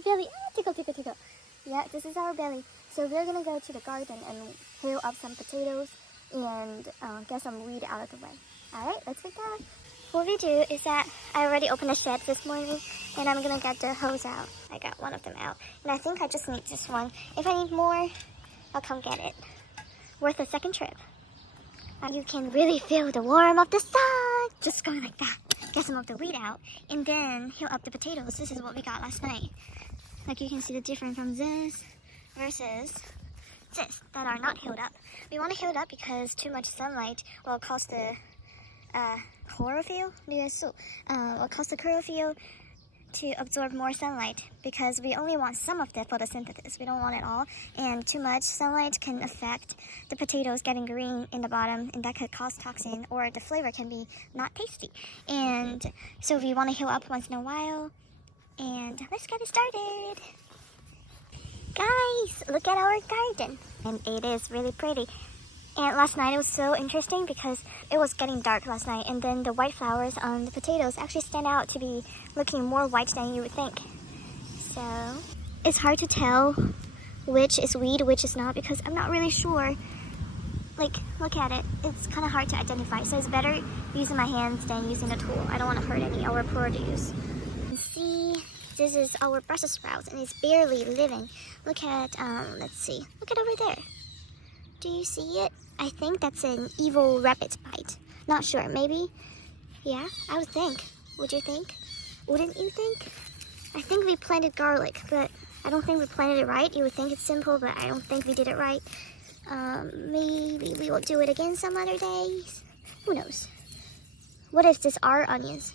our belly. Ah, tickle, tickle, tickle. Yeah, this is our belly. So we're gonna go to the garden and peel up some potatoes and get some weed out of the way. Alright, let's get going. What we do is that I already opened the shed this morning and I'm gonna get the hose out. I got one of them out. And I think I just need this one. If I need more, I'll come get it. Worth a second trip. And you can really feel the warmth of the sun. Just going like that. Get some of the weed out and then heal up the potatoes. This is what we got last night. Like you can see the difference from this versus this that are not healed up. We want to heal it up because too much sunlight will cause the chlorophyll will cause the chlorophyll to absorb more sunlight because we only want some of the photosynthesis. We don't want it all, and too much sunlight can affect the potatoes getting green in the bottom, and that could cause toxin, or the flavor can be not tasty. And so we want to heal up once in a while, and let's get it started. Guys, look at our garden, and it is really pretty. And last night it was so interesting because it was getting dark last night, and then the white flowers on the potatoes actually stand out to be looking more white than you would think. So it's hard to tell which is weed, which is not, because I'm not really sure. Like, look at it. It's kind of hard to identify, so it's better using my hands than using a tool. I don't want to hurt any of our produce. See, this is our Brussels sprouts, and it's barely living. Look at, let's see. Look at over there. Do you see it? I think that's an evil rabbit bite. Not sure, maybe? Yeah, I would think. Would you think? Wouldn't you think? I think we planted garlic, but I don't think we planted it right. You would think it's simple, but I don't think we did it right. Maybe we will do it again some other days. Who knows? What if this are onions?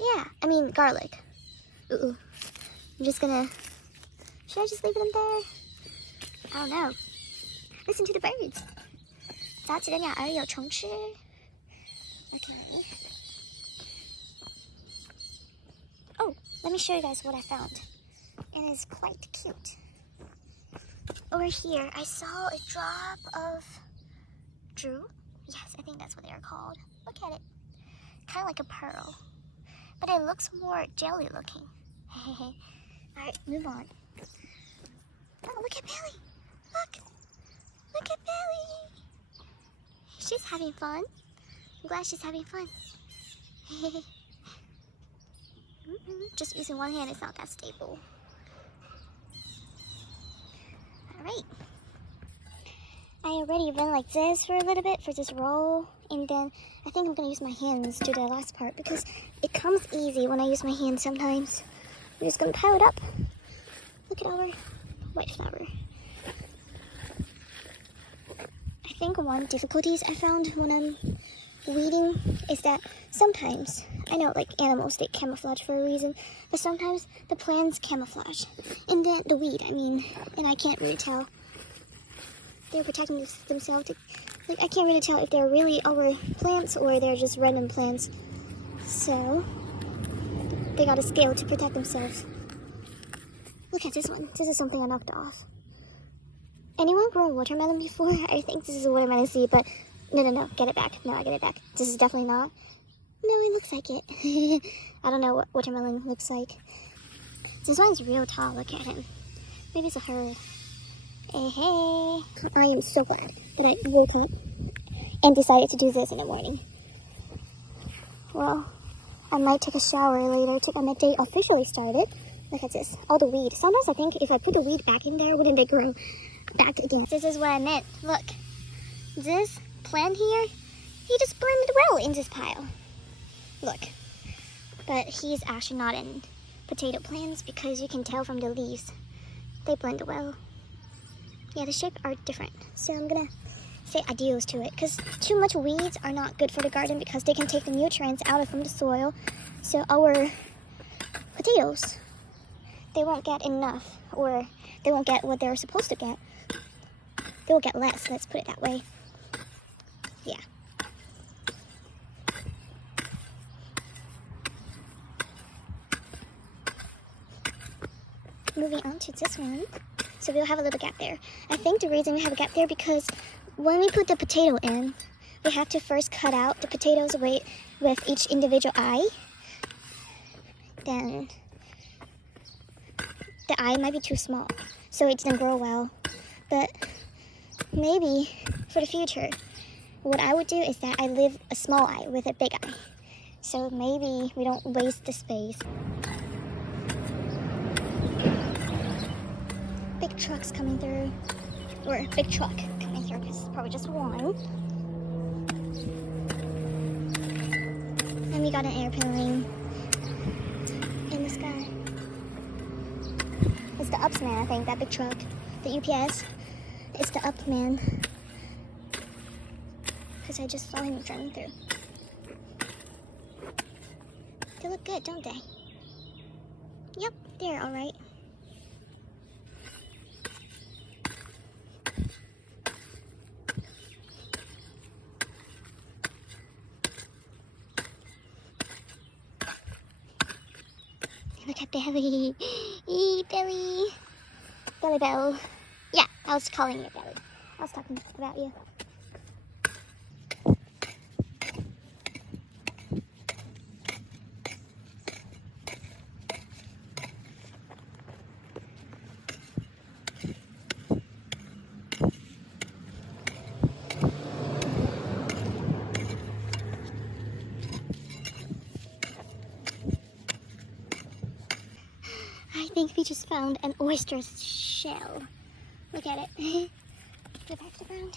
Yeah, I mean garlic. Ooh. I'm just gonna... Should I just leave them there? I don't know. Listen to the birds. 早起的鸟儿有虫吃. Okay. Oh, let me show you guys what I found. And it's quite cute. Over here, I saw a drop of drew. Yes, I think that's what they are called. Look at it. Kind of like a pearl. But it looks more jelly looking. Alright, move on. Oh, look at Billy. Look. Look at Billy. She's having fun. I'm glad she's having fun. Just using one hand is not that stable. Alright. I already went like this for a little bit for this roll. And then I think I'm going to use my hands to do the last part because it comes easy when I use my hands sometimes. I'm just going to pile it up. Look at our white flower. I think one difficulties I found when I'm weeding is that sometimes, I know like animals, they camouflage for a reason, but sometimes the plants camouflage. And then the weed, and I can't really tell. They're protecting themselves. Like, I can't really tell if they're really our plants or they're just random plants. So, they got a scale to protect themselves. Look at this one. This is something I knocked off. Anyone grown watermelon before? I think this is a watermelon seed, but no, get it back. No, I get it back. This is definitely not. No, it looks like it. I don't know what watermelon looks like. This one's real tall, look at him. Maybe it's a her. Hey. I am so glad that I woke up and decided to do this in the morning. Well, I might take a shower later to get my day officially started. Look at this, all the weed. Sometimes I think if I put the weed back in there, wouldn't they grow back again? This is what I meant. Look, this plant here, he just blended well in this pile. Look, but he's actually not in potato plants because you can tell from the leaves. They blend well. Yeah, the shape are different. So I'm gonna say adios to it because too much weeds are not good for the garden because they can take the nutrients out from the soil. So our potatoes, they won't get enough, or they won't get what they're supposed to get. They will get less, let's put it that way. Yeah. Moving on to this one. So we'll have a little gap there. I think the reason we have a gap there because when we put the potato in, we have to first cut out the potatoes with each individual eye. Then the eye might be too small, so it didn't grow well. But maybe for the future, what I would do is that I leave a small eye with a big eye. So maybe we don't waste the space. Big trucks coming through. Or a big truck coming through, because it's probably just one. And we got an airplane in the sky. It's the Upsman, I think, that big truck. The UPS. It's the Upman. Because I just saw him driving through. They look good, don't they? Yep, they're alright. Look at Belly. Belly. Belly Bell. Yeah, I was calling you Belly. I was talking about you. I think we just found an oyster shell. Look at it. Go back to the ground.